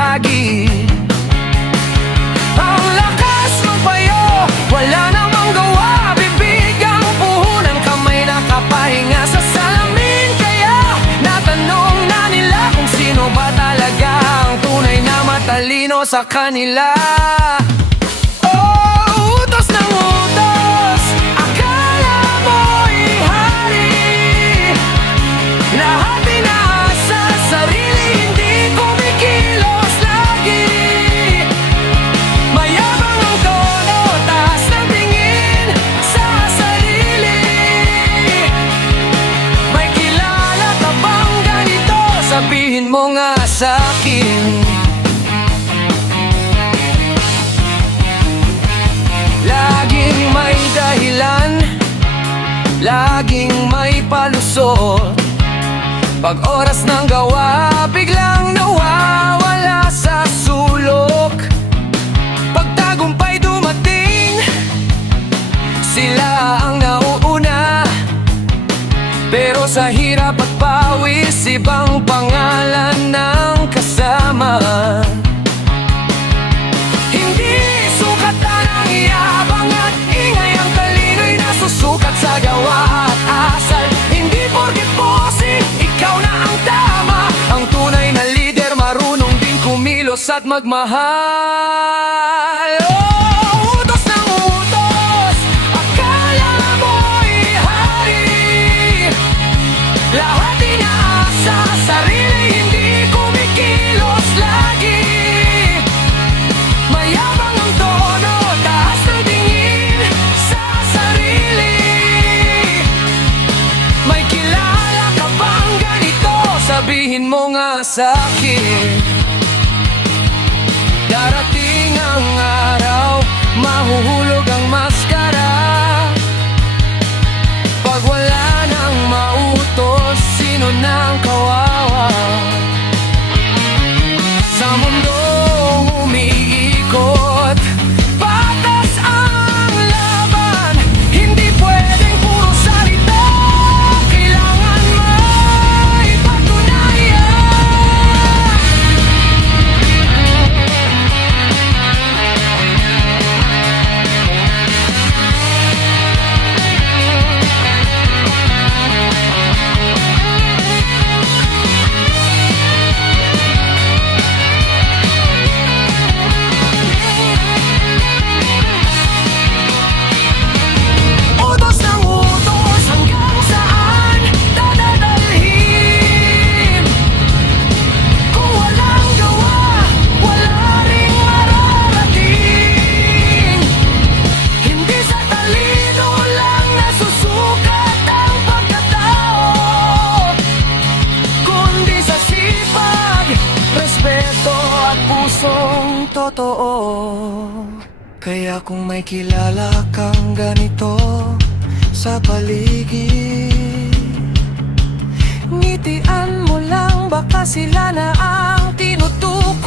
lagi. Ang lakas magpayo, wala namang gawa. Bibig ang puhunan, kamay nakapahinga sa salamin. Kaya natanong na nila kung sino ba talaga ang tunay na matalino sa kanila. Oh, utos ng utos, akala mo'y hari. Lahat inaasa, sarili hindi kumikilos lagi. Mayabang ang tono, taas ng tingin sa sarili. May kilala ka bang ganito? Sabihin mo nga sa'kin. Laging may dahilan, laging may palusot. Pag oras ng gawa, biglang nawawala sa sulok. Pag tagumpay dumating, sila ang nauuna. Pero sa hirap at pawis, ibang pangalan ng kasama. Hindi sukatan ang iyabang at ingay, ang talino'y nasusukat sa gawa at asal. Hindi porket bossy, ikaw na ang tama. Ang tunay na lider, marunong din kumilos at magmahal. Oh, utos ng utos, akala mo'y hari. Lahat inaasa, sarili hindi kumikilos lagi. Mayabang ang tono, taas ng tingin sa sarili. May kilala ka bang ganito? Sabihin mo nga sa'kin. Darating ang araw, mahuhulog ang maskara. Pag wala nang mautos, sino nang kawawa? Sa mundong umiikot, patas ang laban. Hindi pwedeng puro salita, kailangan may patunayan. Utos ng utos, hanggang saan dadalhin? Kung walang gawa, wala ring mararating. Hindi sa talino lang nasusukat ang pagkatao, kundi sa sipag, respeto at pusong totoo. Kaya kung may kilala kang ganito sa paligid, ngitian mo lang, baka sila na ang tinutukoy.